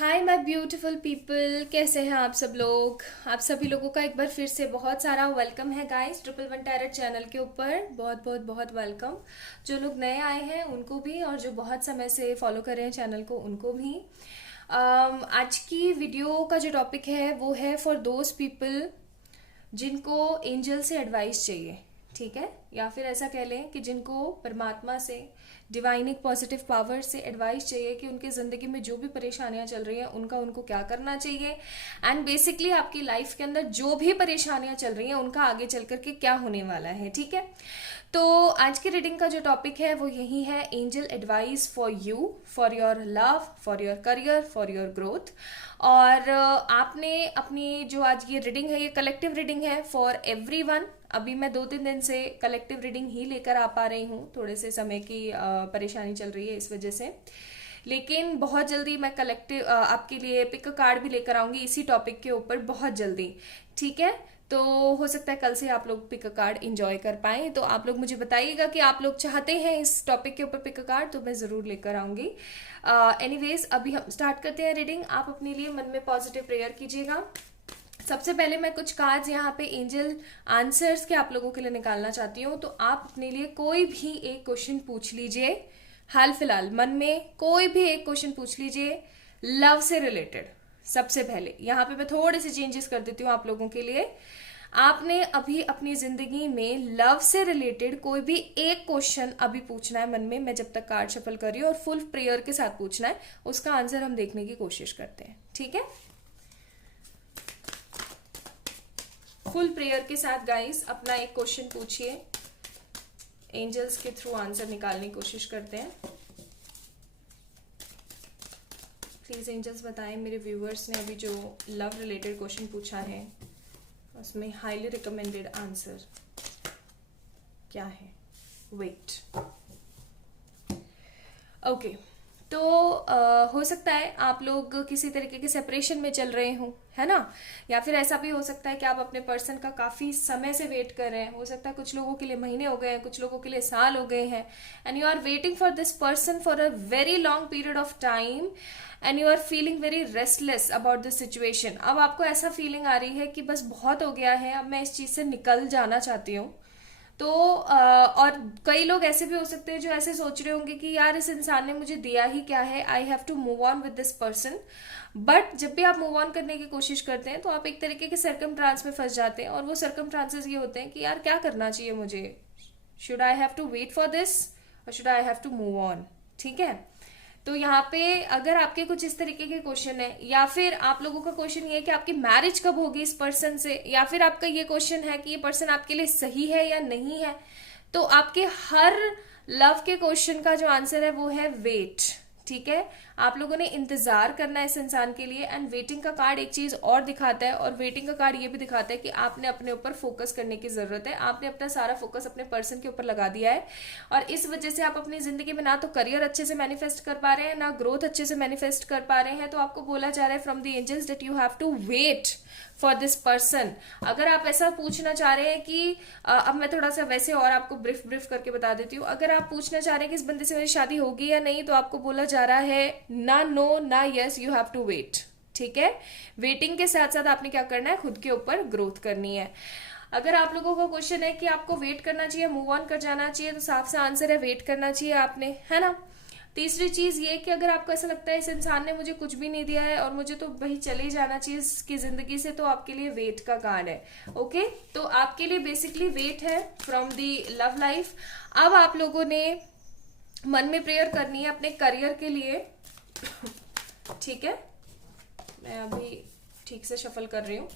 Hi my beautiful people, कैसे हैं आप सब लोग। आप सभी लोगों का एक बार फिर से बहुत सारा वेलकम है guys triple one tarot channel के ऊपर। बहुत बहुत बहुत वेलकम। जो लोग नए आए हैं उनको भी, और जो बहुत समय से फॉलो कर रहे हैं चैनल को उनको भी। आज की वीडियो का जो टॉपिक है वो है फॉर दोज पीपल जिनको एंजल से एडवाइस चाहिए, ठीक है, या फिर ऐसा कह लें कि जिनको परमात्मा से, डिवाइनिक पॉजिटिव पावर से एडवाइस चाहिए कि उनके ज़िंदगी में जो भी परेशानियां चल रही हैं उनका उनको क्या करना चाहिए, एंड बेसिकली आपकी लाइफ के अंदर जो भी परेशानियां चल रही हैं उनका आगे चल करके क्या होने वाला है, ठीक है। तो आज की रीडिंग का जो टॉपिक है वो यही है, angel advice for you, for your love, for your career, for your growth. और आपने अपनी जो आज ये रीडिंग है ये कलेक्टिव रीडिंग है फॉर एवरीवन। अभी मैं 2-3 दिन से कलेक्टिव रीडिंग ही लेकर आ पा रही हूँ, थोड़े से समय की परेशानी चल रही है इस वजह से, लेकिन बहुत जल्दी मैं कलेक्टिव आपके लिए पिक अ कार्ड भी लेकर आऊंगी इसी टॉपिक के ऊपर बहुत जल्दी, ठीक है। तो हो सकता है कल से आप लोग पिक अ कार्ड इंजॉय कर पाएं। तो आप लोग मुझे बताइएगा कि आप लोग चाहते हैं इस टॉपिक के ऊपर पिक अ कार्ड, तो मैं ज़रूर लेकर आऊंगी। एनीवेज अभी हम स्टार्ट करते हैं रीडिंग। आप अपने लिए मन में पॉजिटिव प्रेयर कीजिएगा। सबसे पहले मैं कुछ कार्ड्स यहाँ पे एंजल आंसर्स के आप लोगों के लिए निकालना चाहती हूँ। तो आप अपने लिए कोई भी एक क्वेश्चन पूछ लीजिए, हाल फिलहाल मन में कोई भी एक क्वेश्चन पूछ लीजिए लव से रिलेटेड। सबसे पहले यहाँ पे मैं थोड़े से चेंजेस कर देती हूँ आप लोगों के लिए। आपने अभी अपनी जिंदगी में लव से रिलेटेड कोई भी एक क्वेश्चन अभी पूछना है मन में, मैं जब तक कार्ड शफल कर रही हूँ, और फुल प्रेयर के साथ पूछना है। उसका आंसर हम देखने की कोशिश करते हैं, ठीक है। फुल प्रेयर के साथ गाइस अपना एक क्वेश्चन पूछिए, एंजल्स के थ्रू आंसर निकालने की कोशिश करते हैं। प्लीज एंजल्स बताएं मेरे व्यूअर्स ने अभी जो लव रिलेटेड क्वेश्चन पूछा है उसमें हाईली रिकमेंडेड आंसर क्या है। Wait, okay. तो हो सकता है आप लोग किसी तरीके के सेपरेशन में चल रहे हो, है ना, या फिर ऐसा भी हो सकता है कि आप अपने पर्सन का काफी समय से वेट कर रहे हैं। हो सकता है कुछ लोगों के लिए महीने हो गए हैं, कुछ लोगों के लिए साल हो गए हैं, and you are waiting for this person for a very long period of time, and you are feeling very restless about this situation. अब आपको ऐसा फीलिंग आ रही है कि बस बहुत हो गया है, अब मैं इस चीज से निकल जाना चाहती हूँ। तो और कई लोग ऐसे भी हो सकते हैं जो ऐसे सोच रहे होंगे कि यार इस इंसान ने मुझे दिया ही क्या है, I have to move on with this person. But जब भी आप मूव ऑन करने की कोशिश करते हैं तो आप एक तरीके के सरकम ट्रांस में फंस जाते हैं, और वो सरकम ट्रांसेस ये होते हैं कि यार क्या करना चाहिए मुझे, should I have to wait for this और should I have to move on, ठीक है। तो यहाँ पे अगर आपके कुछ इस तरीके के क्वेश्चन है, या फिर आप लोगों का क्वेश्चन ये है कि आपकी मैरिज कब होगी इस पर्सन से, या फिर आपका ये क्वेश्चन है कि ये पर्सन आपके लिए सही है या नहीं है, तो आपके हर लव के क्वेश्चन का जो आंसर है वो है वेट, ठीक है। आप लोगों ने इंतजार करना है इस इंसान के लिए, एंड वेटिंग का कार्ड एक चीज और दिखाता है, और वेटिंग का कार्ड ये भी दिखाता है कि आपने अपने ऊपर फोकस करने की जरूरत है। आपने अपना सारा फोकस अपने पर्सन के ऊपर लगा दिया है, और इस वजह से आप अपनी जिंदगी में ना तो करियर अच्छे से मैनिफेस्ट कर पा रहे हैं, ना ग्रोथ अच्छे से मैनिफेस्ट कर पा रहे हैं। तो आपको बोला जा रहा है from the angels that you have to wait for this person. अगर आप ऐसा पूछना चाह रहे हैं कि अब मैं थोड़ा सा वैसे और आपको ब्रीफ ब्रीफ करके बता देती हूँ, अगर आप पूछना चाह रहे हैं कि इस बंदे से मेरी शादी होगी या नहीं, तो आपको बोला जा रहा है ना नो ना yes, you have to wait, ठीक है। वेटिंग के साथ साथ आपने क्या करना है, खुद के ऊपर ग्रोथ करनी है। अगर आप लोगों का क्वेश्चन है कि आपको वेट करना चाहिए, मूव ऑन कर जाना चाहिए, तो साफ सा आंसर है वेट करना चाहिए आपने, है ना। तीसरी चीज ये कि अगर आपको ऐसा लगता है इस इंसान ने मुझे कुछ भी नहीं दिया है और मुझे तो वही चले जाना चाहिए इसकी जिंदगी से, तो आपके लिए वेट का कार्ड है, ओके। तो आपके लिए बेसिकली वेट है फ्रॉम दी लव लाइफ। अब आप लोगों ने मन में प्रेयर करनी है अपने करियर के लिए, ठीक है। मैं अभी ठीक से शफल कर रही हूँ,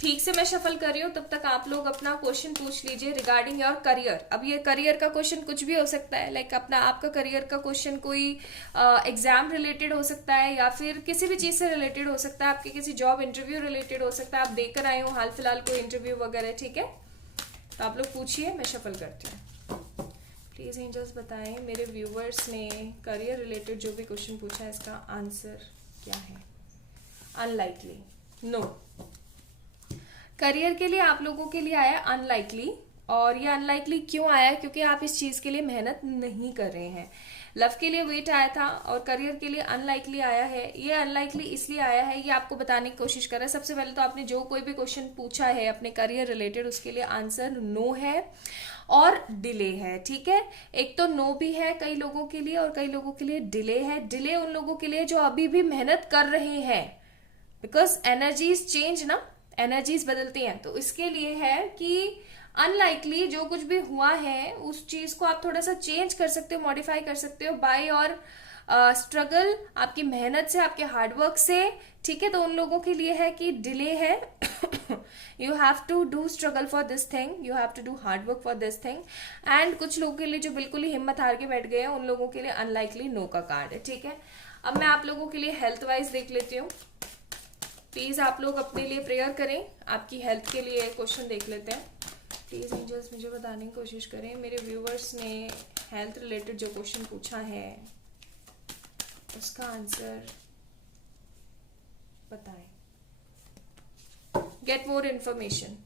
ठीक से मैं शफल कर रही हूँ, तब तक आप लोग अपना क्वेश्चन पूछ लीजिए रिगार्डिंग योर करियर। अब ये करियर का क्वेश्चन कुछ भी हो सकता है, लाइक अपना आपका करियर का क्वेश्चन कोई एग्जाम रिलेटेड हो सकता है, या फिर किसी भी चीज से रिलेटेड हो सकता है, आपके किसी जॉब इंटरव्यू रिलेटेड हो सकता है, आप देकर आए हो हाल फिलहाल कोई इंटरव्यू वगैरह, ठीक है। तो आप लोग पूछिए, मैं शफल करती हूँ। प्लीज एंजल्स बताएं मेरे व्यूवर्स ने करियर रिलेटेड जो भी क्वेश्चन पूछा है इसका आंसर क्या है। Unlikely, no. करियर के लिए आप लोगों के लिए आया अनलाइकली, और ये अनलाइकली क्यों आया है, क्योंकि आप इस चीज के लिए मेहनत नहीं कर रहे हैं। लव के लिए वेट आया था और करियर के लिए अनलाइकली आया है। ये अनलाइकली इसलिए आया है, ये आपको बताने की कोशिश कर रहा है। सबसे पहले तो आपने जो कोई भी क्वेश्चन पूछा है अपने करियर रिलेटेड, उसके लिए आंसर नो है और डिले है, ठीक है। एक तो नो भी है कई लोगों के लिए और कई लोगों के लिए डिले है। डिले उन लोगों के लिए जो अभी भी मेहनत कर रहे हैं, बिकॉज एनर्जीज चेंज ना, एनर्जीज बदलती हैं, तो इसके लिए है कि अनलाइकली जो कुछ भी हुआ है उस चीज को आप थोड़ा सा चेंज कर सकते हो, मॉडिफाई कर सकते हो बाय और स्ट्रगल, आपकी मेहनत से, आपके हार्डवर्क से, ठीक है। तो उन लोगों के लिए है कि डिले है। You have to do struggle for this thing, you have to do hard work for this thing. And कुछ लोगों के लिए जो बिल्कुल ही हिम्मत हार के बैठ गए हैं, उन लोगों के लिए अनलाइकली नो का कार्ड है, ठीक है। अब मैं आप लोगों के लिए हेल्थ वाइज देख लेती हूँ। प्लीज आप लोग अपने लिए प्रेयर करें, आपकी हेल्थ के लिए क्वेश्चन देख लेते हैं। प्लीज एंजल्स मुझे बताने की कोशिश करें, मेरे व्यूवर्स ने हेल्थ रिलेटेड जो क्वेश्चन पूछा है उसका आंसर बताएं। Get more information.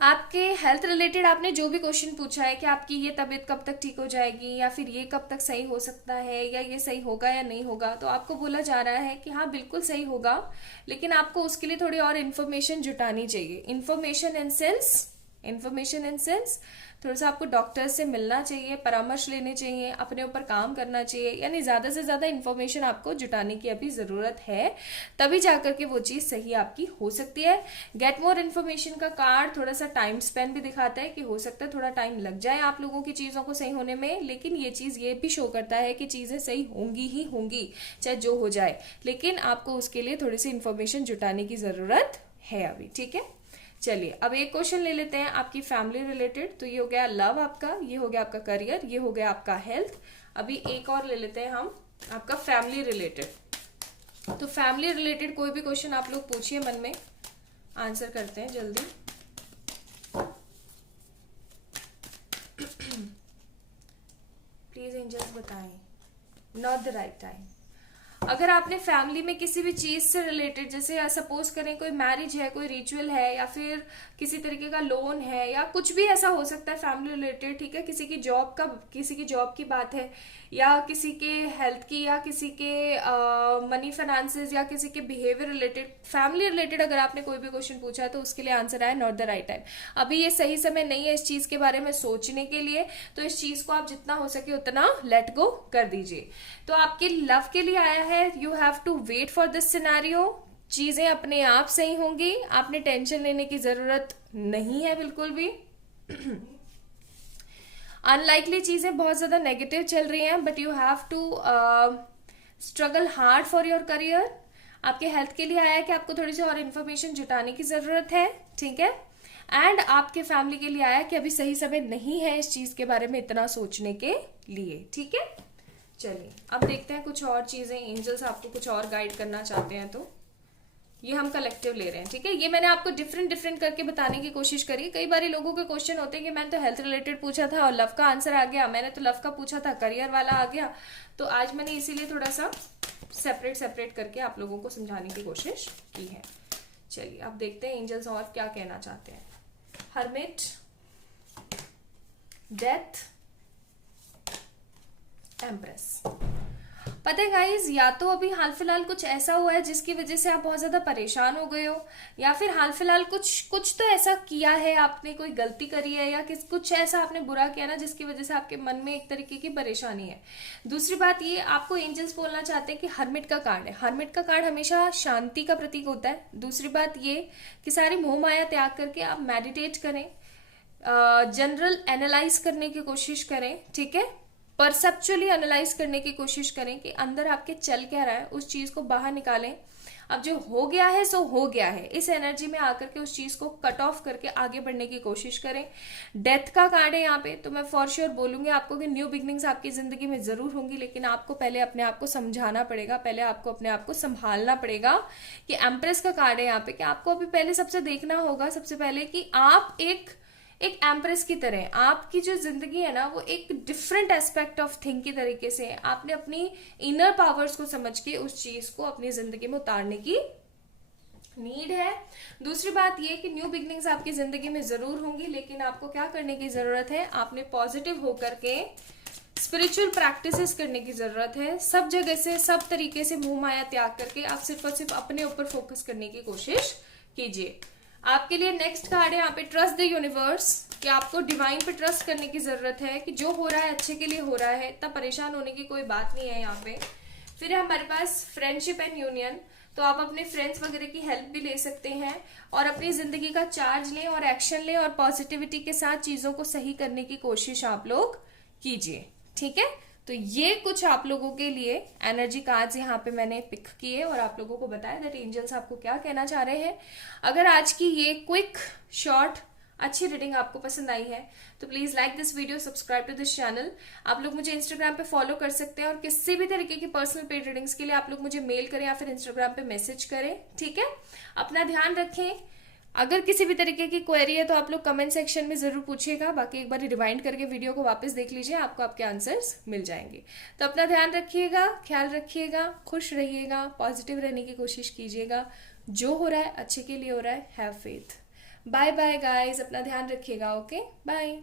आपके हेल्थ रिलेटेड आपने जो भी क्वेश्चन पूछा है कि आपकी ये तबीयत कब तक ठीक हो जाएगी, या फिर ये कब तक सही हो सकता है, या ये सही होगा या नहीं होगा, तो आपको बोला जा रहा है कि हाँ बिल्कुल सही होगा, लेकिन आपको उसके लिए थोड़ी और इन्फॉर्मेशन जुटानी चाहिए। इन्फॉर्मेशन इन सेंस थोड़ा सा आपको डॉक्टर से मिलना चाहिए, परामर्श लेने चाहिए, अपने ऊपर काम करना चाहिए, यानी ज़्यादा से ज़्यादा इन्फॉर्मेशन आपको जुटाने की अभी ज़रूरत है, तभी जाकर के वो चीज़ सही आपकी हो सकती है। गेट मोर इन्फॉर्मेशन का कार्ड थोड़ा सा टाइम स्पेन भी दिखाता है कि हो सकता है थोड़ा टाइम लग जाए आप लोगों की चीज़ों को सही होने में, लेकिन ये चीज़ ये भी शो करता है कि चीज़ें सही होंगी ही होंगी, चाहे जो हो जाए, लेकिन आपको उसके लिए थोड़ी सी इन्फॉर्मेशन जुटाने की ज़रूरत है अभी, ठीक है। चलिए अब एक क्वेश्चन ले लेते हैं आपकी फैमिली रिलेटेड। तो ये हो गया लव आपका, ये हो गया आपका करियर, ये हो गया आपका हेल्थ। अभी एक और ले लेते हैं हम आपका फैमिली रिलेटेड। तो फैमिली रिलेटेड कोई भी क्वेश्चन आप लोग पूछिए मन में, आंसर करते हैं जल्दी। प्लीज एंजल्स बताएं, नॉट द राइट टाइम। अगर आपने फैमिली में किसी भी चीज से रिलेटेड, जैसे सपोज करें कोई मैरिज है, कोई रिचुअल है, या फिर किसी तरीके का लोन है, या कुछ भी ऐसा हो सकता है फैमिली रिलेटेड, ठीक है। किसी की जॉब की बात है, या किसी के हेल्थ की, या किसी के मनी फाइनेंसेस, या किसी के बिहेवियर रिलेटेड, फैमिली रिलेटेड अगर आपने कोई भी क्वेश्चन पूछा है तो उसके लिए आंसर आया नॉट द राइट टाइम। अभी ये सही समय नहीं है इस चीज के बारे में सोचने के लिए, तो इस चीज को आप जितना हो सके उतना लेट गो कर दीजिए। तो आपके लव के लिए आया है you have to wait for this scenario. चीजें अपने आप सही होंगी, आपने टेंशन लेने की जरूरत नहीं है बिल्कुल भी। अनलाइकली चीजें बहुत ज्यादा नेगेटिव चल रही हैं, but you have to struggle hard for your career. आपके हेल्थ के लिए आया है कि आपको थोड़ी सी और इन्फॉर्मेशन जुटाने की जरूरत है, ठीक है। एंड आपके फैमिली के लिए आया कि अभी सही समय नहीं है इस चीज के बारे में इतना सोचने के लिए, ठीक है। चलिए अब देखते हैं कुछ और चीजें, एंजल्स आपको कुछ और गाइड करना चाहते हैं तो ये हम कलेक्टिव ले रहे हैं, ठीक है। ये मैंने आपको डिफरेंट करके बताने की कोशिश करी। कई बार लोगों के क्वेश्चन होते हैं कि मैंने तो हेल्थ रिलेटेड पूछा था और लव का आंसर आ गया, मैंने तो लव का पूछा था करियर वाला आ गया। तो आज मैंने इसीलिए थोड़ा सा सेपरेट करके आप लोगों को समझाने की कोशिश की है। चलिए अब देखते हैं एंजल्स और क्या कहना चाहते हैं। Hermit, death, empress. पता है गाइज, या तो अभी हाल फिलहाल कुछ ऐसा हुआ है जिसकी वजह से आप बहुत ज्यादा परेशान हो गए हो, या फिर हाल फिलहाल कुछ तो ऐसा किया है आपने, कोई गलती करी है, या कुछ ऐसा आपने बुरा किया ना जिसकी वजह से आपके मन में एक तरीके की परेशानी है। दूसरी बात ये आपको एंजल्स बोलना चाहते हैं कि हर्मिट का कार्ड है। हर्मिट का कार्ड हमेशा शांति का प्रतीक होता है। दूसरी बात ये कि सारी मोह माया त्याग करके आप मेडिटेट करें, जनरल एनालाइज करने की कोशिश करें, ठीक है। परसेप्चुअली एनालाइज करने की कोशिश करें कि अंदर आपके चल क्या रहा है, उस चीज को बाहर निकालें। अब जो हो गया है सो हो गया है, इस एनर्जी में आकर के उस चीज को कट ऑफ करके आगे बढ़ने की कोशिश करें। डेथ का कार्ड है यहाँ पे, तो मैं फॉर श्योर बोलूंगी आपको कि न्यू बिगनिंग्स आपकी जिंदगी में जरूर होंगी, लेकिन आपको पहले अपने आप को समझाना पड़ेगा, पहले आपको अपने आप को संभालना पड़ेगा। कि एम्प्रेस का कार्ड है यहाँ पे कि आपको अभी पहले सबसे देखना होगा, सबसे पहले कि आप एक एम्प्रेस की तरह, आपकी जो जिंदगी है ना वो एक डिफरेंट एस्पेक्ट ऑफ थिंग की तरीके से आपने अपनी इनर पावर्स को समझ के उस चीज को अपनी जिंदगी में उतारने की नीड है। दूसरी बात ये कि न्यू बिगनिंग्स आपकी जिंदगी में जरूर होंगी, लेकिन आपको क्या करने की जरूरत है, आपने पॉजिटिव होकर के स्पिरिचुअल प्रैक्टिसेस करने की जरूरत है। सब जगह से, सब तरीके से मोह माया त्याग करके आप सिर्फ और सिर्फ अपने ऊपर फोकस करने की कोशिश कीजिए। आपके लिए नेक्स्ट कार्ड है यहाँ पे ट्रस्ट द यूनिवर्स, कि आपको डिवाइन पे ट्रस्ट करने की जरूरत है कि जो हो रहा है अच्छे के लिए हो रहा है, इतना परेशान होने की कोई बात नहीं है यहाँ पे। फिर है हमारे पास फ्रेंडशिप एंड यूनियन, तो आप अपने फ्रेंड्स वगैरह की हेल्प भी ले सकते हैं और अपनी जिंदगी का चार्ज लें और एक्शन लें और पॉजिटिविटी के साथ चीजों को सही करने की कोशिश आप लोग कीजिए। ठीक है, तो ये कुछ आप लोगों के लिए एनर्जी कार्ड्स यहाँ पे मैंने पिक किए और आप लोगों को बताया दैट एंजल्स आपको क्या कहना चाह रहे हैं। अगर आज की ये क्विक शॉर्ट अच्छी रीडिंग आपको पसंद आई है तो please like this video, subscribe to this channel. आप लोग मुझे इंस्टाग्राम पे फॉलो कर सकते हैं और किसी भी तरीके की पर्सनल पेड रीडिंग्स के लिए आप लोग मुझे मेल करें या फिर इंस्टाग्राम पे मैसेज करें। ठीक है, अपना ध्यान रखें। अगर किसी भी तरीके की क्वेरी है तो आप लोग कमेंट सेक्शन में जरूर पूछिएगा, बाकी एक बार रिवाइंड करके वीडियो को वापस देख लीजिए, आपको आपके आंसर्स मिल जाएंगे। तो अपना ध्यान रखिएगा, ख्याल रखिएगा, खुश रहिएगा, पॉजिटिव रहने की कोशिश कीजिएगा। जो हो रहा है अच्छे के लिए हो रहा है, have faith. Bye bye guys, अपना ध्यान रखिएगा। Okay, bye.